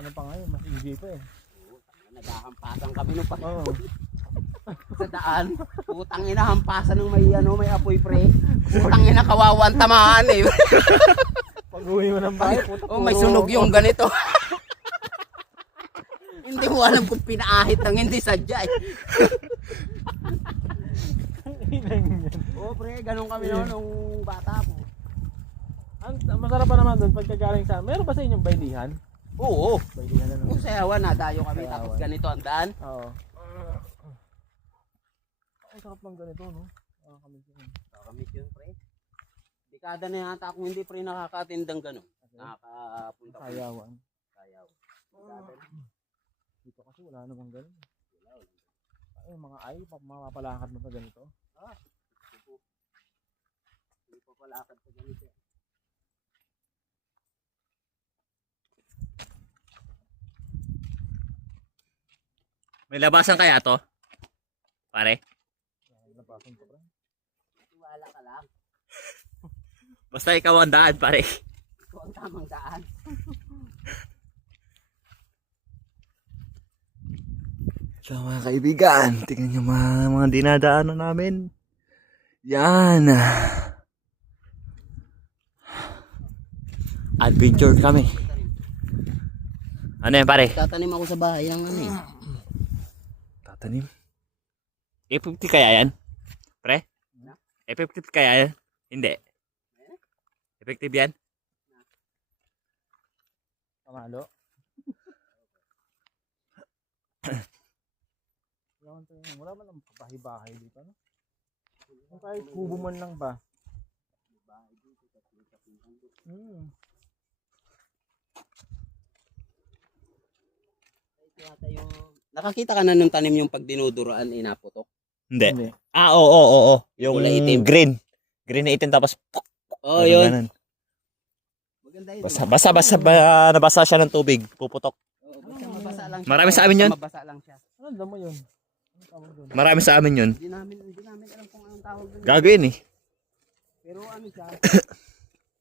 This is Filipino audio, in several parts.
ano pa ngayon, mas easy pa eh. Naghahampasan kami nung Oo. sa daan. Putang ina, hampasan ng may apoy pre. Putang ina, kawawan tamaan eh. Pag uwi mo ng bahay, puta Oh, may sunog yung ganito. Hindi mo alam kung pinaahit ng hindi sadya eh. Oh pre, ganun kami noon nung bata po. Ang masarap pa naman doon pagkagaling sa... Meron ba sa inyong baylihan? Oo. Baylihan na Kung sayawan, nadayo kami Sayawan. tapos ganito ang daan. Oo. Ang sarap lang ganito, no? Kami Yun pre. Dekada na yata akong hindi pre nakakatindang ganun. Nakakapunta po. sayawan. Sayaw. Dekada na. Dito kasi wala namang ganun. Ay, mga mapapalakad mo sa ganito. Hindi pa palakad sa ganito. May labasan kaya to? Pare? Labasan ko, pre. Wala ka lang. Basta ikaw ang daan, pare. Ito ang tamang daan. So mga kaibigan, tingnan nyo mga dinadaanan namin. Yan. Adventure kami. Ano yan pare? Tatanim ako sa bahay ng ano eh. Tatanim. E50 kaya yan? Pre? E50 kaya yan? Hindi. Effective yan? Kamalo. Wala man lang bahay-bahay dito, no? Kung kahit kubo man lang ba? Nakakita ka na nung tanim yung pag dinuduroan inaputok? Hindi. Ah, oo. Yung Kulay itim. green. Green na itim tapos Oo, yun. ganun. Maganda yun. Basta nabasa siya ng tubig, puputok. Basta mabasa lang siya. Marami sa amin yun. Mabasa lang siya. Ano alam mo yun? Ano tawag doon? Marami sa amin yun. Hindi namin alam kung anong tawag doon. Gago yun eh. Pero ano siya?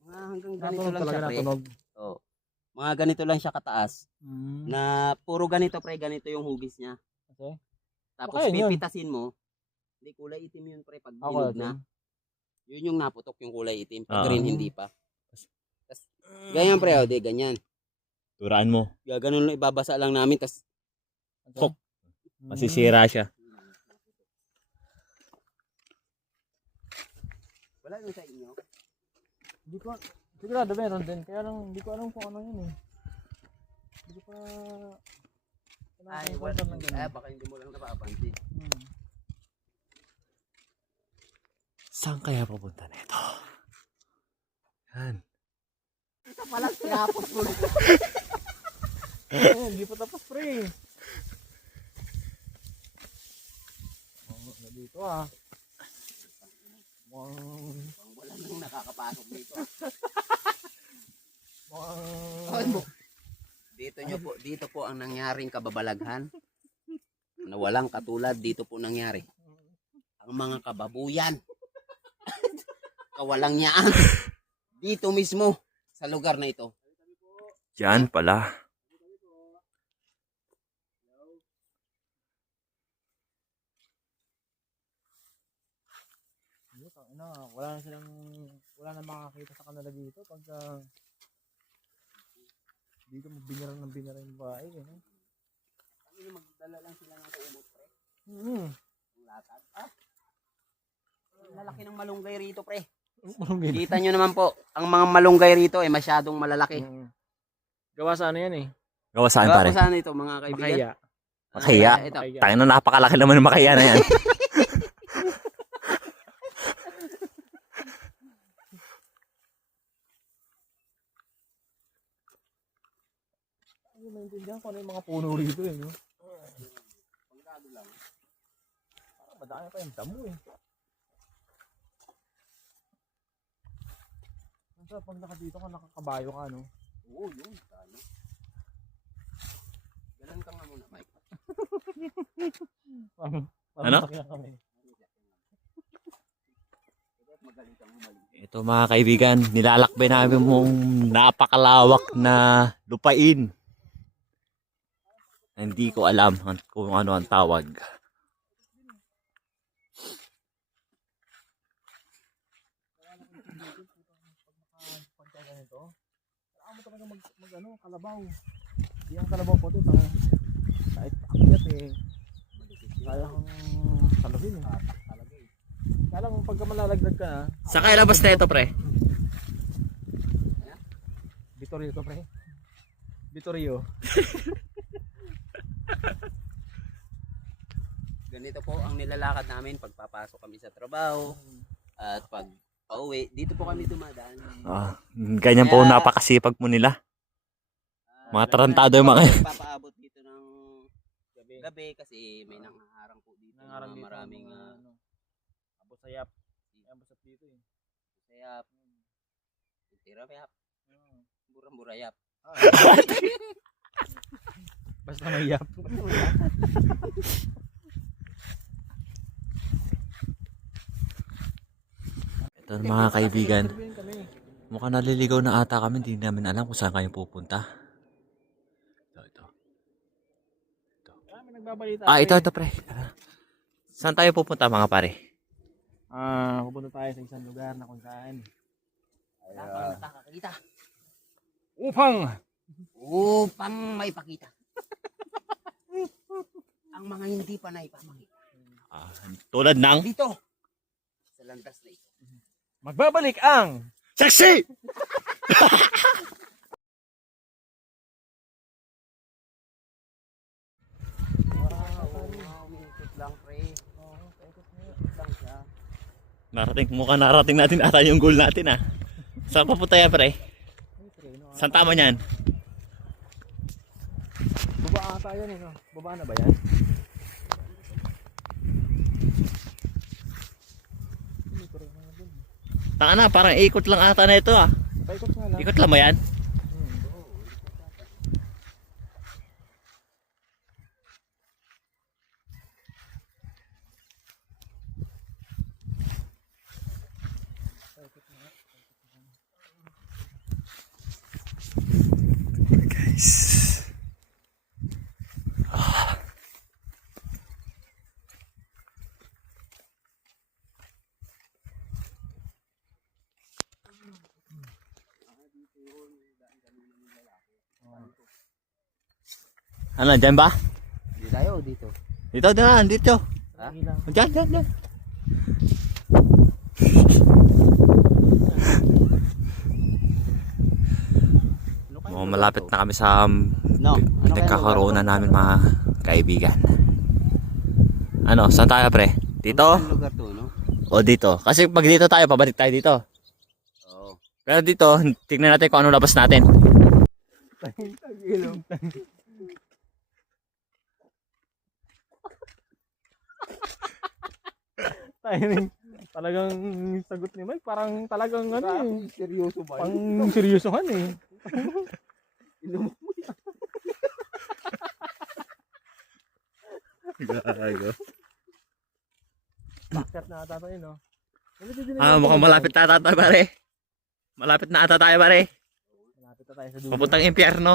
Mga hanggang ganito Natunog lang talaga siya, pre. natunog. Oo. Mga ganito lang siya kataas. Na puro ganito, pre. Ganito yung hugis niya. Okay. Tapos Okay, yun. pipitasin mo. Hindi, kulay itim yun, pre. Pag hinog na. Yun yung naputok yung kulay itim. Pag green, hindi pa. Tas, ganyan, pre. O, di, ganyan. Turaan mo. Ganun lang, ibabasa lang namin. Tas, Kok. Masisira siya. wala yun sa inyo. Hindi ko, sigurado meron din. Kaya lang, hindi ko alam kung ano yun eh. Hindi ko pa... Ay, baka hindi mo lang napapansin. Saan kaya pupunta nito? Yan. Ito pala, tinapos mo. Hindi pa tapos, pre. Dito ah. Wala nang nakakapasok dito. Dito po ang nangyaring kababalaghan na walang katulad dito po nangyari. Ang mga kababuyan. Kawalang niyaan. Dito mismo sa lugar na ito. Yan pala. Wala na makakita sa kanila dito pag dito mo binira yung bahay eh. Magdala lang sila ng kaumot, pre. Ang Latag. Lalaki ng malunggay rito, pre. malunggay. Kita nyo naman po, ang mga malunggay rito ay masyadong malalaki. Gawa sa ano yan eh. Gawa saan pare? Saan ito, mga kaibigan? Makaya. Makaya. Ito. Tangin na napakalaki naman ng makaya na yan. Hindi maintindihan kung ano yung mga puno rito eh. No? Pangkado lang. Madami pa yung damo eh. Ang pag naka dito ka, nakakabayo ka, no? Oo, yun. Ganun ka nga muna, Mike. Ano? Kami. Ito mga kaibigan, nilalakbay namin mong napakalawak na lupain. Hindi ko alam kung ano ang tawag. Pagka ganito, kailangan mo talaga mag ano, kalabaw. Hindi ang kalabaw po ito, kahit akyat eh. Kaya kang salubin eh. Talaga eh. Kaya lang pagka malalagdag ka na, Saan kaya labas na ito, pre? Vittorio to pre. Vittorio. Ganito po ang nilalakad namin pagpapasok kami sa trabaho at pag pauwi. Dito po kami dumadaan. Ganyan po napakasipag mo nila. Mga tarantado yung mga yan. Papaabot dito ng gabi kasi may nangaharang po dito. Nangarang dito Maraming ano, abosayap. Abosap dito eh. sayap. Tirapyap. Buram-burayap. Basta may yap. Ito mga kaibigan. Mukhang naliligaw na ata kami. Hindi namin alam kung saan kayo pupunta. Ito. May nagbabalita. Ito pre. Saan tayo pupunta mga pare? Pupunta tayo sa isang lugar na kung saan Nakakakita. upang May pakita. Ang mga hindi pa naipamangit. Tulad ng Dito. Sa landas na ito. magbabalik ang Saksi! Umiikot lang pre. Ikot lang siya. Mukhang narating natin ata yung goal natin ah. Saan papunta yan pre? Saan tama niyan? baba ata yan eh, no? Baba na ba yan? Taka na, parang ikot lang ata na ito ah. Paikot nga lang. Ikot lang mo yan? Guys. Ano, dyan ba? Hindi tayo dito. Dito, dito. Ha? Dyan. Malapit na kami sa pinagkakaroon namin mga kaibigan. Ano, saan tayo pre? Dito? Ang lugar to, no? O dito? Kasi pag dito tayo, pabalik tayo dito. Oo. Pero dito, tignan natin kung ano labas natin. Timing. Talagang sagot ni Mike, parang talagang ano eh. Seryoso ba? Pang seryosohan eh. Gago. Bakit na ata tayo, no? Mukhang malapit na ata tayo pare. Malapit na ata tayo pare. Malapit na tayo sa dulo. Papuntang impyerno.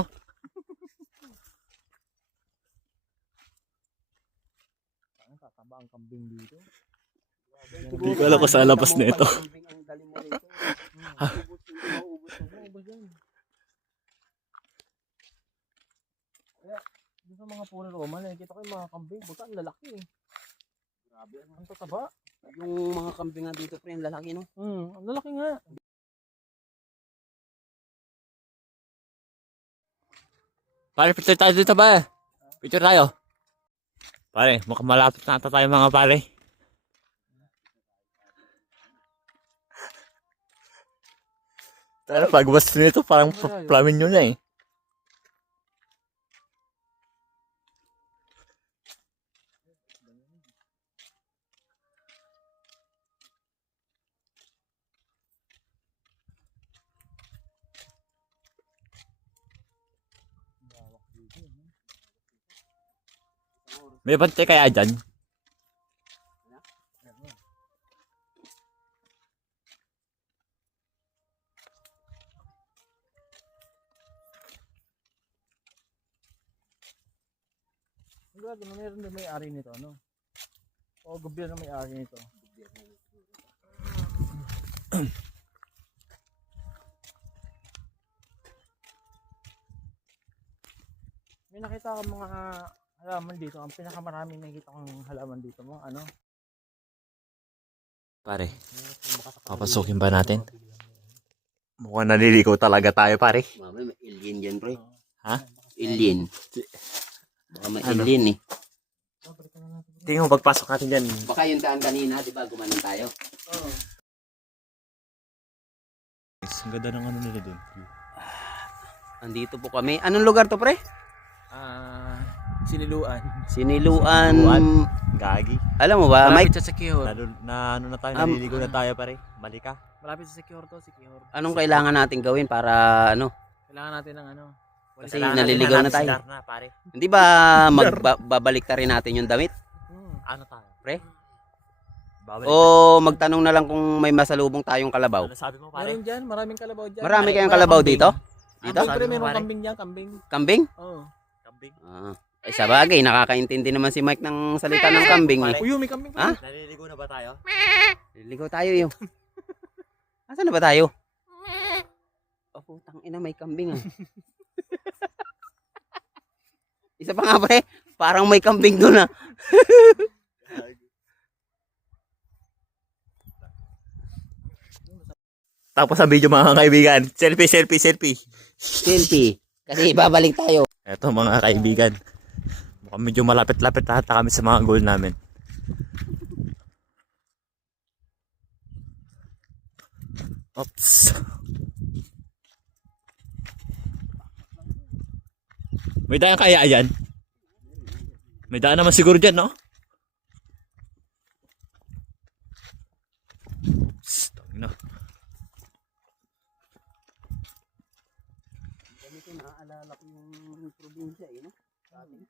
Ang tataba ang kambing dito. Hindi ko alam kung saan labas na ito. Ang dali mo rito. Ubus yan. Kaya, dito sa mga puno Roman, nakikita ko yung mga kambing. Buta, ang lalaki eh. Grabe, ang tataba. Yung mga kambing nga dito, pre, ang lalaki, no? Ang lalaki nga. Pare, picture tayo dito ba? Picture tayo. Pare, mukhang malapit na ata tayo mga pare. Pero pag basta nito, parang plamin nyo na eh. May bantay kaya dyan? Sigurado na meron din may-ari nito, ano? O gobyerno may-ari nito. May nakita akong mga halaman dito. Ang pinakamaraming nakikita kong halaman dito, mga ano? Pare, papasukin ba natin? Mukhang naliligaw talaga tayo, pare. Mamaya may alien yan, pre. Ha? Alien. Baka may Ano? alien eh. Tingnan mo, pagpasok natin dyan. Baka yung daan kanina, di ba, gumanon tayo. Oo. Ang ganda ng ano nila dun. Andito po kami. Anong lugar to, pre? Siniluan. Siniluan. Gagi. Alam mo ba, Mike? Malapit sa Secure. Ano na tayo, naliligaw na tayo, pare. Balik ka. Malapit sa Secure to, Secure. Anong kailangan natin gawin para ano? Kailangan natin ng ano? Kasi naliligaw na tayo. Pare. Hindi ba babalik ta rin natin yung damit? Ano tayo? Pre? Babalik O magtanong na lang kung may masalubong tayong kalabaw? Ano sabi mo, pare? Meron dyan, maraming kalabaw dyan. Marami kayong kalabaw dito? Dito? Dito? Pre, Sabi mo, meron pare? kambing dyan, kambing. Kambing? Oo. Kambing. Ay sa bagay, nakakaintindi naman si Mike ng salita ng kambing eh. Uy, may kambing Ha? pa. Naliligaw na ba tayo? Liligaw tayo yun. Asan na ba tayo? Oh, putang ina, may kambing ah. Isa pa nga pre, parang may kambing doon ah. Tapos sa video mga kaibigan, selfie. Selfie. Kasi babalik tayo. Eto mga kaibigan. Mukhang medyo malapit-lapit lahat na kami sa mga goal namin. Oops. May daan kaya yan? May daan naman siguro dyan, no? Oops. Tangina. Kami ko naaalala ko yung probinsya eh, no? Sabi.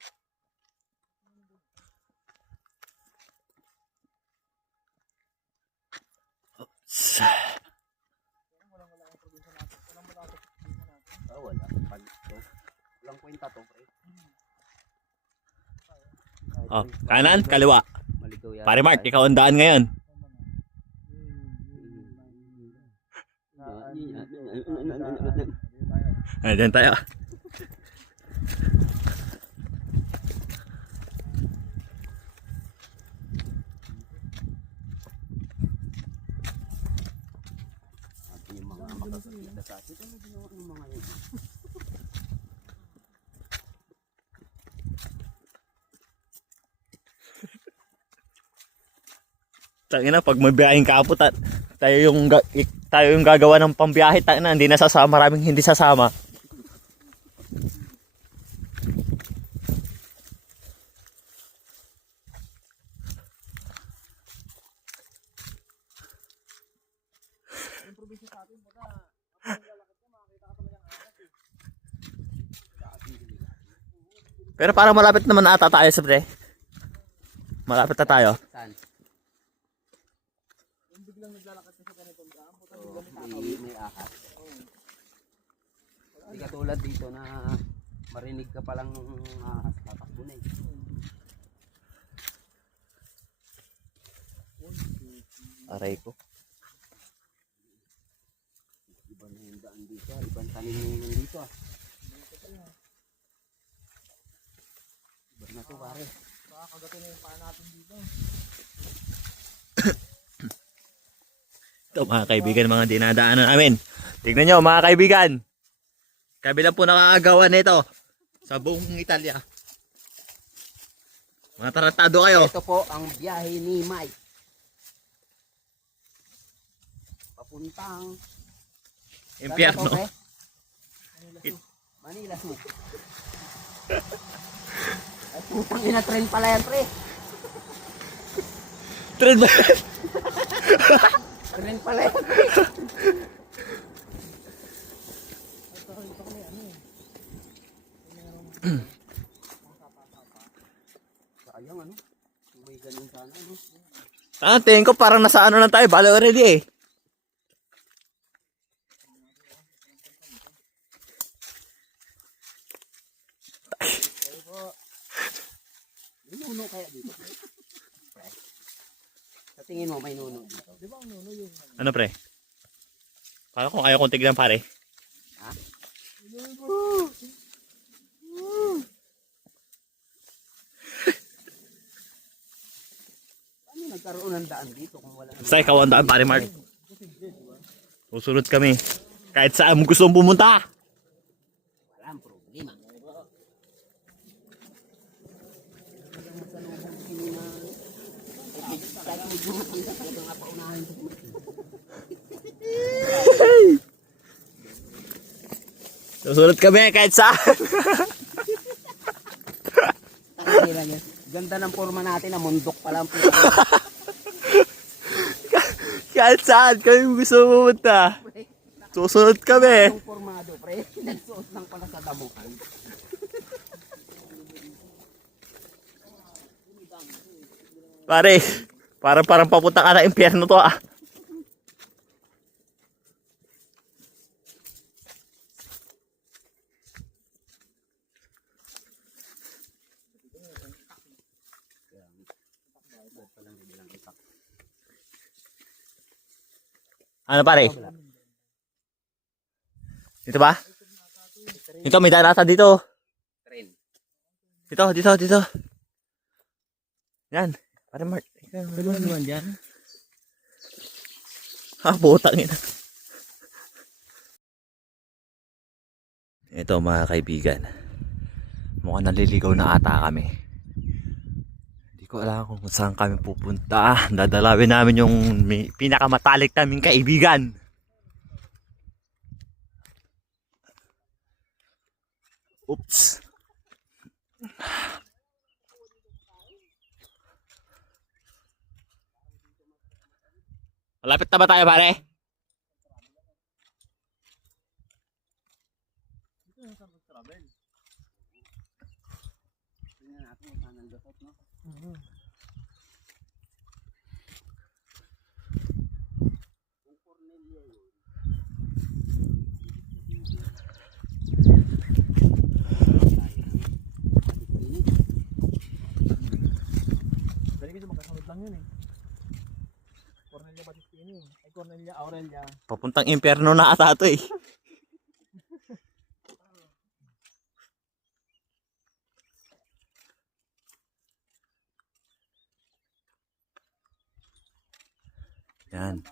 Oops. Wala. Pagto. Walang kwenta to, pre. Oh, kanan, kaliwa. Maligaw yan. Pare Mark, ikaw ang daan ngayon. Ayan tayo. Yung mga makakasakita sa atin. Ano ginawa ng mga yun? Tangina, pag may biyaheng kapo, tayo yung gagawa ng pambiyahe, tangina, hindi nasasama, maraming hindi sasama. Pero parang malapit naman ata tayo sa pre. Malapit na tayo. Saan? May ahas. Hindi katulad dito na marinig ka palang ahas tatakbo na eh. Aray ko. Iba na yung daan dito, ibang tanim yung dito ah. Iba na to pare. Baka kagatin na yung paa natin dito. Ito mga kaibigan, mga dinadaanan namin. Tignan nyo mga kaibigan. Kami lang po nakakagawa nito sa buong Italia. Mga tarantado kayo. Ito po ang biyahe ni Mike. Papuntang Impyerno. saan na to, pre? Manila. Ay putang ina, train pala yan pre. Trend ba? Train pala yan. Sayang ano? May ganun sana ano? Tingin ko parang nasa ano lang tayo. Bale already eh. May nuno kaya dito? Pre. Sa tingin mo, may nuno dito? Di ba ang nuno yung Ano pre? Paano kung ayaw kong tignan pare? Ha? Paano nagkaroon ng daan dito kung wala Basta ikaw ang daan pare Mark. Susunod kami. Kahit saan mo gusto mong pumunta. walang problema. Susunod kami kahit saan. Ganda ng forma natin, na mundok pa lang. Kahit saan kami gusto mong pumunta. Susunod kami. Yung formado, pre. Nagsuot lang pala sa damuhan. Pare, parang papunta ka na impyerno to ah. Ano pare? Dito ba? Dito, may daan ata dito. Tren. Dito. Yan. Pare Mark. Dalawa naman dyan. Butang ina. Ito mga kaibigan. Mukhang naliligaw na ata kami. Hindi ko alam kung saan kami pupunta. Dadalawin namin yung pinakamatalik naming kaibigan. Oops. Malapit na ba tayo pare? Tingnan natin kung saan ang gasot, no? Kung Cornelia yun. Dali kasi magkasamit lang yun eh. Cornelia Batistini. Ay Cornelia Aurelia. Papuntang impyerno na ata ito eh. Yan.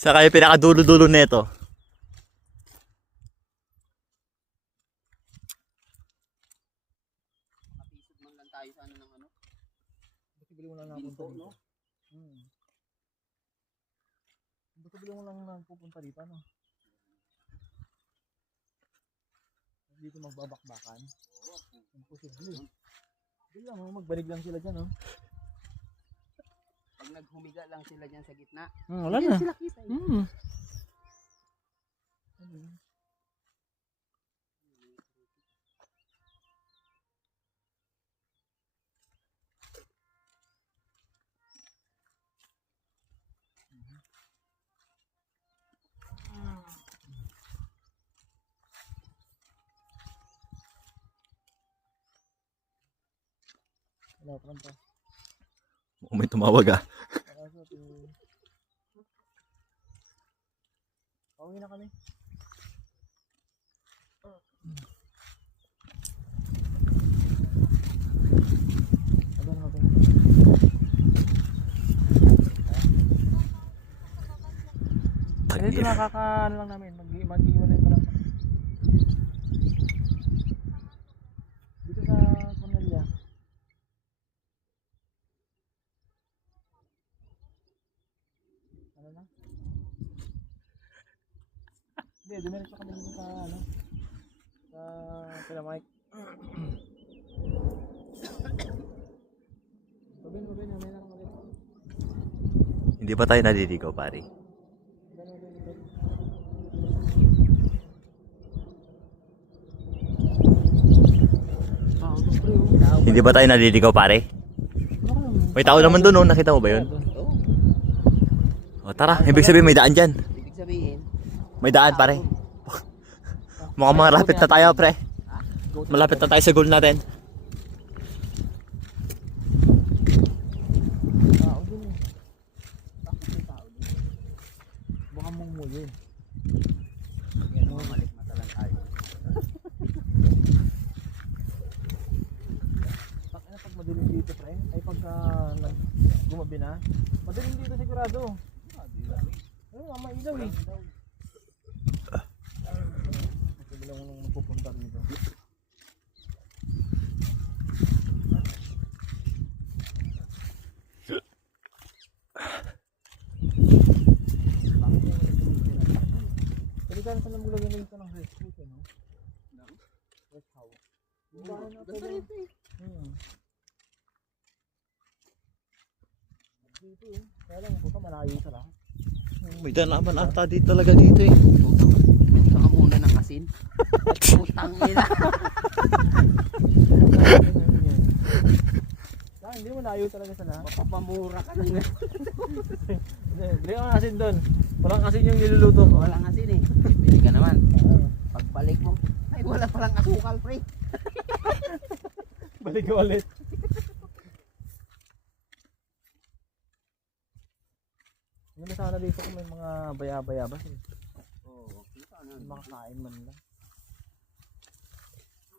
Sa kayo pinakadulo-dulo nito. Matisod man lang tayo sa ano ng ano. Buti bili mo lang napunta Binto, dito. no? Buti bili mo lang napupunta dito, no? Dito magbabakbakan. Imposible. Hindi lang, magbalig lang sila dyan, no? Pag naghumiga lang sila dyan sa gitna. Wala Hindi na. sila kita eh. Wala, pronto. May tumawag ah. Pauwi na kami. Ano na natin? Dito nakaka-ano lang namin. Mag-iwan na yung palang. Dito sa Cornelia. Ano na? Hindi, dumiretso kami dito sa ano. Sa kila Mike. Robin, may lang ulit. Hindi ba tayo naliligaw pare? Hindi ba tayo naliligaw pare? May tao naman doon, no? Nakita mo ba yun? Oo. O tara, ibig sabihin may daan dyan. Ibig sabihin, May daan pare. Mukhang malapit na tayo pre. Malapit na tayo sa goal natin. Tao din eh. Bakit may tao din? Baka mong muli. yan mga malikmata lang tayo. Pag madilim dito pre, ay pagka gumabi na, madilim dito sigurado. Ayun, may ilaw eh. Kasi bilang mo nung pupunta dito. Pwede ka na sa namulagyan dito ng rest house, no? Rest house. Ganda rito eh. Dito eh. Kaya lang, buka malayo sa lahat. May daan naman ata dito talaga dito eh. Gusto ka muna ng asin. Putang ina. Hindi mo malayo talaga sa lahat. Mapapamura ka lang. Hindi ang asin doon. Walang asin yung niluluto ko. Walang asin eh. Pwede ka naman. Pagbalik mo, ay wala palang asukal pre. Balik ka ulit. Hindi sana dito kung may mga baya-bayabas eh. Oo. Makakain man lang.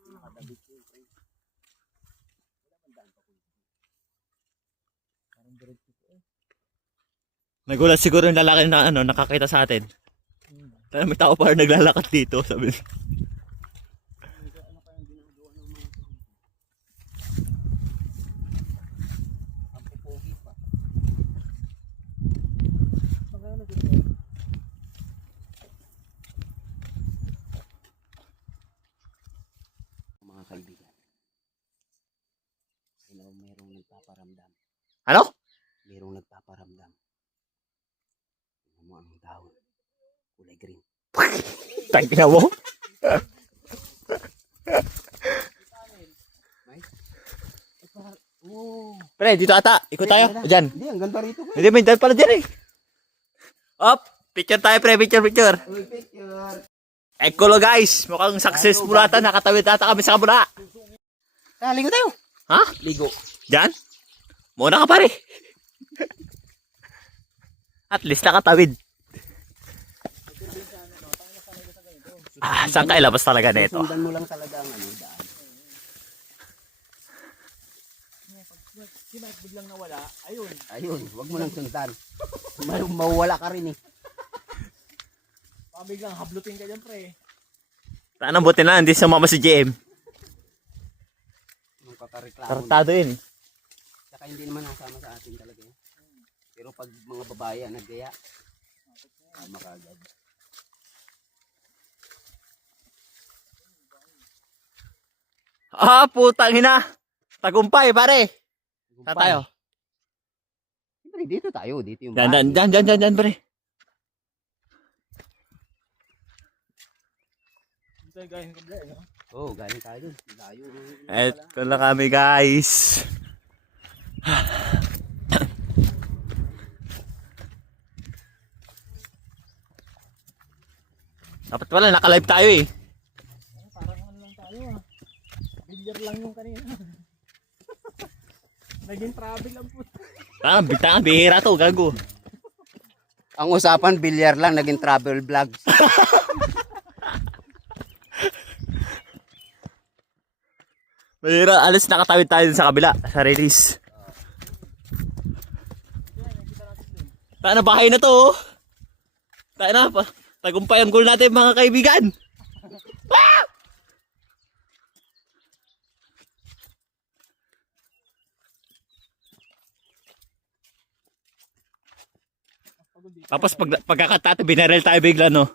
Nakadabit yun pre. Parang diretso ko eh. Nagulat siguro yung lalaki na nakakita sa atin. Kaya may tao pa rin naglalakad dito, sabi niya. Ano kayang ginagawa ng mga sarili? Ang pupogi pa. Magkano na dito? Mga kaibigan. Mayroong nagpaparamdam. Ano? Mayroong nagpaparamdam. Tingnan mo ang dahon. Kulay green. Tangina mo? Oh. Pre, dito ata. Ikot tayo. Diyan. Hindi, ang ganda rito. Hindi, may daan pala dyan eh. Op! Picture tayo pre, picture. Uy, picture. Ekolo guys, mukhang successful ata. Nakatawid ata kami sa kabula. Ligo tayo. Ha? Ligo. Diyan? Muna ka pare. At least nakatawid. Saan ka ilabas talaga nito? Sundan mo lang talaga ang daan. Si Mike biglang nawala. Ayun. Ayun, wag mo nang sundan. Mawawala ka rin eh. Baka biglang hablutin ka dyan pre. Saan ang buti na, hindi sumama si JM. Nung kakareklamo. Tartado yun. Saka hindi naman nasama sa atin talaga yun. Pero pag mga babae ang naggaya, tama ka agad. Putang ina. Tagumpay pare. Saan tayo? Siyempre, dito tayo. Dito yung Dyan pare. Dito ay galing kabla eh. No? Oo, galing tayo dun. Layo. Eto na kami guys. Dapat wala, naka-live tayo eh. Parang ano lang tayo ah. Bilyar lang yung kanina. Naging travel lang po. Bigtaan, bihira to, gago. Ang usapan, bilyar lang, naging travel vlogs. Bihira, alis nakatawid tayo dun sa kabila, sa release. Tayo na bahay na to oh. Tayo na pa. Tagumpay ang goal natin mga kaibigan. Ah! Tapos pagkakatato, binarel tayo bigla no.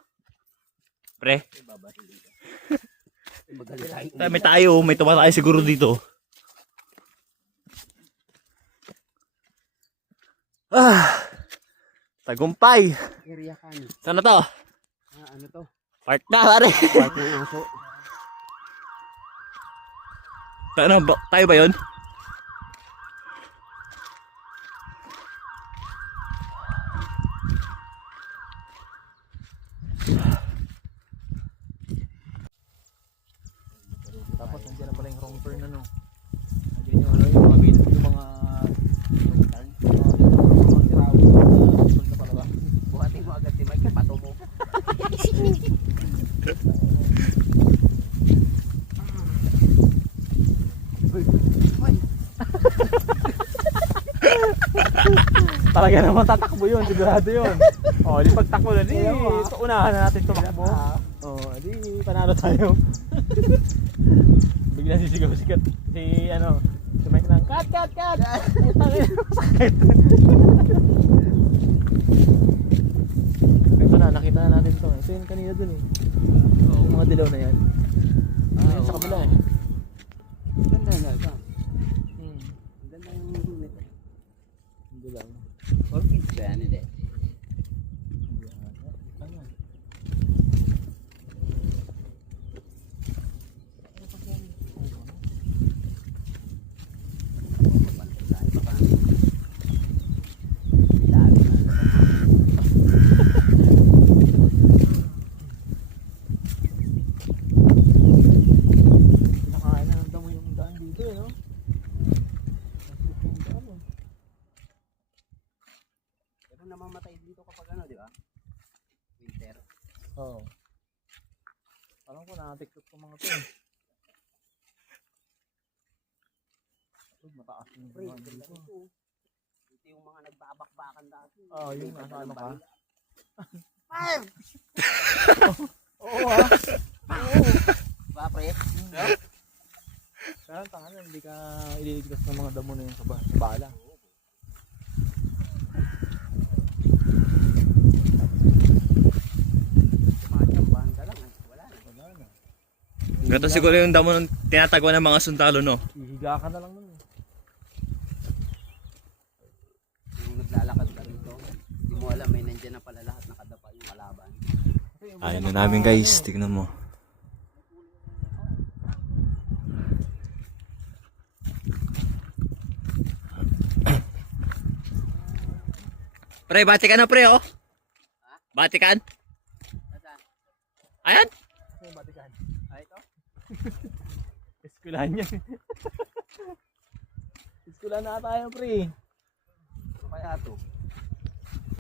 Pre. May tayo, may tumatayo siguro dito. Tagumpay. Area ka ni. Saan na to? Ano to? Park na, pare. Park ng aso. Tayo ba yun? ano. Nandiyan yung ano, yung mga bin, yung mga turn. Mga tiraw na palaba. Buhatin mo agad si Mike, pato mo. Talaga naman tatakbo yun, sigurado yun. Oh, di pagtakbo na, di unahan na natin tumakbo. Oh, di panalo tayo. Bigla sisigaw sikat si ano, si Mike lang, cut! Putang ina, sakit. Ito na, nakita na natin to. Ito yung kanina dun eh. Yung mga dilaw na yan. Ayun sa kabila eh. Ganda na ito. Hmm. Ganda yung unit. Hindi lang. Orchids ba yan? Hindi. Ano? Pantay tayo pa paano. Dami na. Pinakain na ng damo yung daan dito eh, no? Yung daan eh. Pero namamatay dito kapag ano, di ba? Winter. Oo. Parang ko nakatiktok ko mga to eh. Uy, mataas yung Pre, daan ganda dito. ito. Ito yung mga nagbabakbakan dati. Oo, yung nasa ano ka? Five! Oo ah. Oo. Ba, pre? Kaya tanga na, hindi ka ililigtas ng mga damo na yun sa bala. Tumatsambahan ka lang. Wala na. Wala na. Ganito siguro yung damo ng tinatagwa ng mga sundalo, no? Hihiga ka na lang nun eh. Yung naglalakad ka rito, hindi mo alam, may nandyan na pala lahat nakadapa yung kalaban. Ayun na namin guys, tignan mo. Pre, batikan na pre, oh. Batikan. Nasaan? Ayan. Ano yung batikan? Ah, ito? Eskwelahan yan. Eskwelahan na tayo pre. Ano kaya ito?